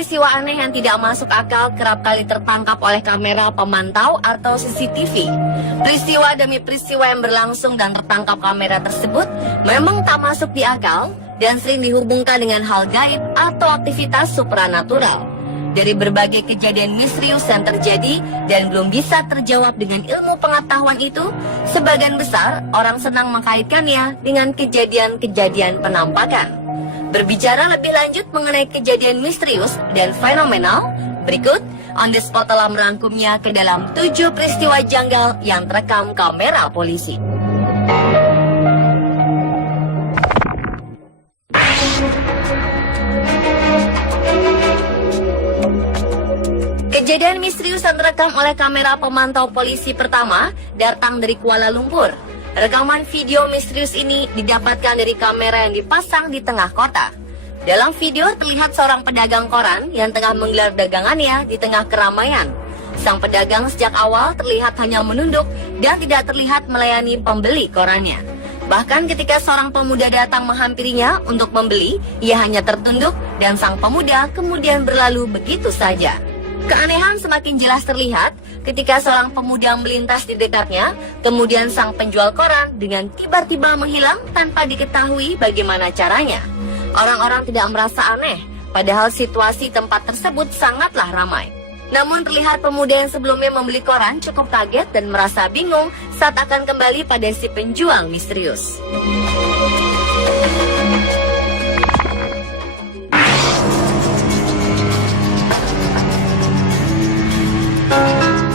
peristiwa aneh yang tidak masuk akal kerap kali tertangkap oleh kamera pemantau atau CCTV. Peristiwa demi peristiwa yang berlangsung dan tertangkap kamera tersebut memang tak masuk di akal dan sering dihubungkan dengan hal gaib atau aktivitas supranatural. Dari berbagai kejadian misterius yang terjadi dan belum bisa terjawab dengan ilmu pengetahuan itu, sebagian besar orang senang mengkaitkannya dengan kejadian-kejadian penampakan. Berbicara lebih lanjut mengenai kejadian misterius dan fenomenal, berikut On The Spot telah merangkumnya ke dalam 7 peristiwa janggal yang terekam kamera polisi. Kejadian misterius yang terekam oleh kamera pemantau polisi pertama datang dari Kuala Lumpur. Rekaman video misterius ini didapatkan dari kamera yang dipasang di tengah kota. Dalam video terlihat seorang pedagang koran yang tengah menggelar dagangannya di tengah keramaian. Sang pedagang sejak awal terlihat hanya menunduk dan tidak terlihat melayani pembeli korannya. Bahkan ketika seorang pemuda datang menghampirinya untuk membeli, ia hanya tertunduk dan sang pemuda kemudian berlalu begitu saja. Keanehan semakin jelas terlihat ketika seorang pemuda melintas di dekatnya, kemudian sang penjual koran dengan tiba-tiba menghilang tanpa diketahui bagaimana caranya. Orang-orang tidak merasa aneh, padahal situasi tempat tersebut sangatlah ramai. Namun terlihat pemuda yang sebelumnya membeli koran cukup kaget dan merasa bingung saat akan kembali pada si penjual misterius.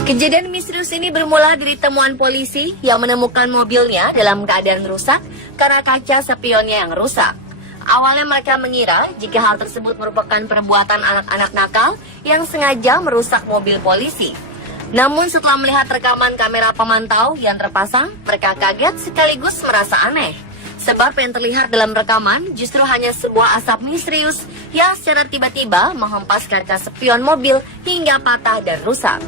Kejadian misterius ini bermula dari temuan polisi yang menemukan mobilnya dalam keadaan rusak karena kaca spionnya yang rusak. Awalnya mereka mengira jika hal tersebut merupakan perbuatan anak-anak nakal yang sengaja merusak mobil polisi. Namun setelah melihat rekaman kamera pemantau yang terpasang, mereka kaget sekaligus merasa aneh. Sebab yang terlihat dalam rekaman justru hanya sebuah asap misterius yang secara tiba-tiba menghempas kaca spion mobil hingga patah dan rusak.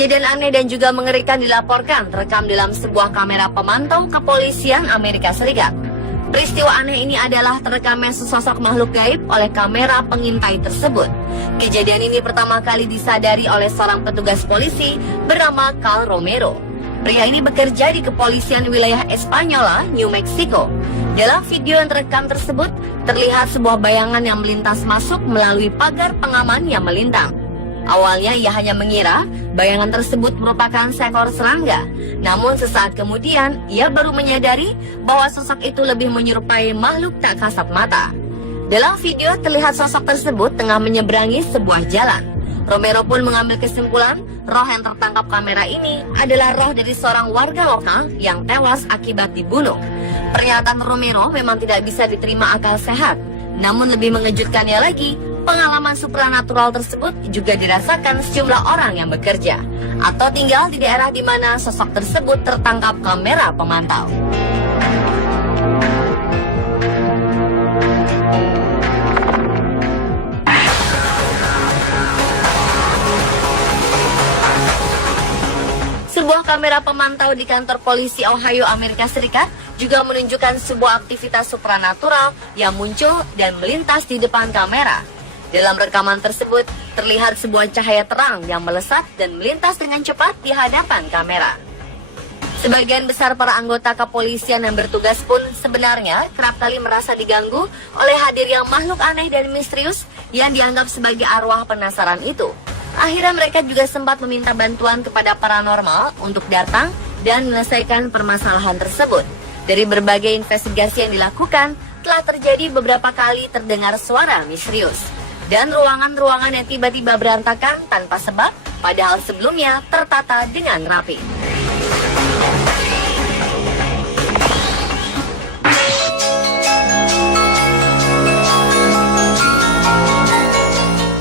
Kejadian aneh dan juga mengerikan dilaporkan terekam dalam sebuah kamera pemantau kepolisian Amerika Serikat. Peristiwa aneh ini adalah terekamnya sesosok makhluk gaib oleh kamera pengintai tersebut. Kejadian ini pertama kali disadari oleh seorang petugas polisi bernama Carl Romero. Pria ini bekerja di kepolisian wilayah Española, New Mexico. Dalam video yang terekam tersebut, terlihat sebuah bayangan yang melintas masuk melalui pagar pengaman yang melintang. Awalnya ia hanya mengira bayangan tersebut merupakan seekor serangga. Namun sesaat kemudian ia baru menyadari bahwa sosok itu lebih menyerupai makhluk tak kasat mata. Dalam video terlihat sosok tersebut tengah menyeberangi sebuah jalan. Romero pun mengambil kesimpulan roh yang tertangkap kamera ini adalah roh dari seorang warga lokal yang tewas akibat dibunuh. Pernyataan Romero memang tidak bisa diterima akal sehat. Namun lebih mengejutkannya lagi, pengalaman supranatural tersebut juga dirasakan sejumlah orang yang bekerja atau tinggal di daerah di mana sosok tersebut tertangkap kamera pemantau. Sebuah kamera pemantau di kantor polisi Ohio, Amerika Serikat juga menunjukkan sebuah aktivitas supranatural yang muncul dan melintas di depan kamera. Dalam rekaman tersebut, terlihat sebuah cahaya terang yang melesat dan melintas dengan cepat di hadapan kamera. Sebagian besar para anggota kepolisian yang bertugas pun sebenarnya kerap kali merasa diganggu oleh hadirnya makhluk aneh dan misterius yang dianggap sebagai arwah penasaran itu. Akhirnya mereka juga sempat meminta bantuan kepada paranormal untuk datang dan menyelesaikan permasalahan tersebut. Dari berbagai investigasi yang dilakukan, telah terjadi beberapa kali terdengar suara misterius dan ruangan-ruangan yang tiba-tiba berantakan tanpa sebab, padahal sebelumnya tertata dengan rapi.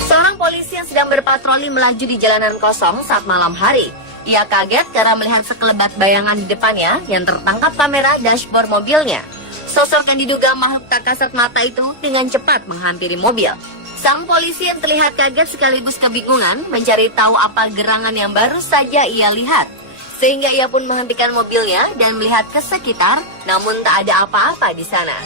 Seorang polisi yang sedang berpatroli melaju di jalanan kosong saat malam hari. Ia kaget karena melihat sekelebat bayangan di depannya yang tertangkap kamera dashboard mobilnya. Sosok yang diduga makhluk tak kasat mata itu dengan cepat menghampiri mobil. Sang polisi yang terlihat kaget sekaligus kebingungan mencari tahu apa gerangan yang baru saja ia lihat. Sehingga ia pun menghentikan mobilnya dan melihat ke sekitar, namun tak ada apa-apa di sana.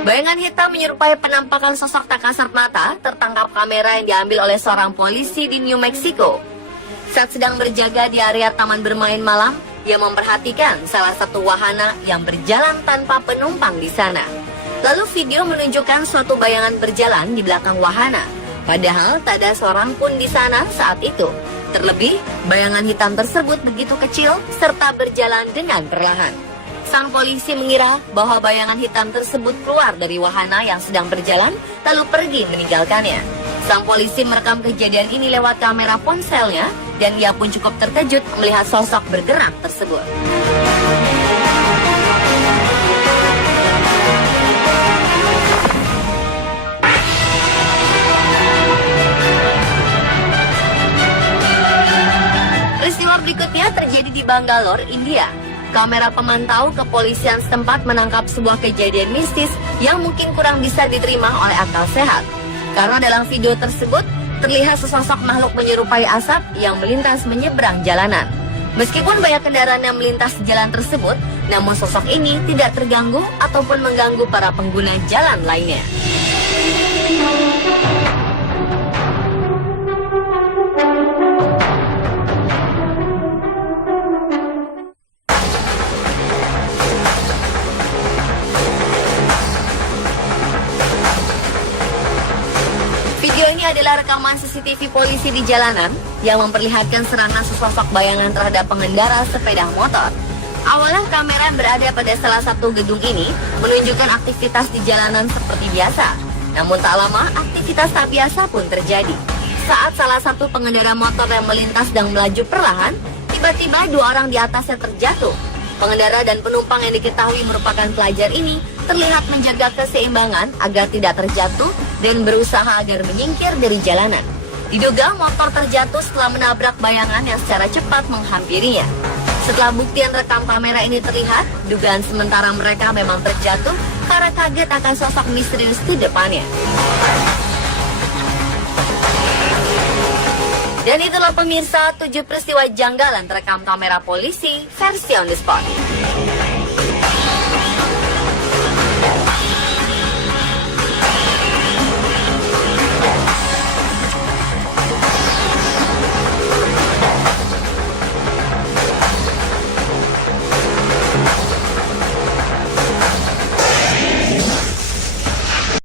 Bayangan hitam menyerupai penampakan sosok tak kasat mata tertangkap kamera yang diambil oleh seorang polisi di New Mexico. Saat sedang berjaga di area taman bermain malam, dia memperhatikan salah satu wahana yang berjalan tanpa penumpang di sana. Lalu video menunjukkan suatu bayangan berjalan di belakang wahana. Padahal tak ada seorang pun di sana saat itu. Terlebih, bayangan hitam tersebut begitu kecil serta berjalan dengan perlahan. Sang polisi mengira bahwa bayangan hitam tersebut keluar dari wahana yang sedang berjalan, lalu pergi meninggalkannya. Sang polisi merekam kejadian ini lewat kamera ponselnya, dan ia pun cukup terkejut melihat sosok bergerak tersebut. Peristiwa berikutnya terjadi di Bangalore, India. Kamera pemantau kepolisian setempat menangkap sebuah kejadian mistis yang mungkin kurang bisa diterima oleh akal sehat. Karena dalam video tersebut, terlihat sesosok makhluk menyerupai asap yang melintas menyeberang jalanan. Meskipun banyak kendaraan yang melintas jalan tersebut, namun sosok ini tidak terganggu ataupun mengganggu para pengguna jalan lainnya. Video ini adalah rekaman CCTV polisi di jalanan yang memperlihatkan serangan sesosok bayangan terhadap pengendara sepeda motor. Awalnya kamera yang berada pada salah satu gedung ini menunjukkan aktivitas di jalanan seperti biasa. Namun tak lama aktivitas tak biasa pun terjadi. Saat salah satu pengendara motor yang melintas dan melaju perlahan, tiba-tiba dua orang di atasnya terjatuh. Pengendara dan penumpang yang diketahui merupakan pelajar ini terlihat menjaga keseimbangan agar tidak terjatuh dan berusaha agar menyingkir dari jalanan. Diduga motor terjatuh setelah menabrak bayangan yang secara cepat menghampirinya. Setelah buktian rekam kamera ini terlihat, dugaan sementara mereka memang terjatuh karena kaget akan sosok misterius di depannya. Dan itulah pemirsa 7 peristiwa janggalan terekam kamera polisi versi on the spot.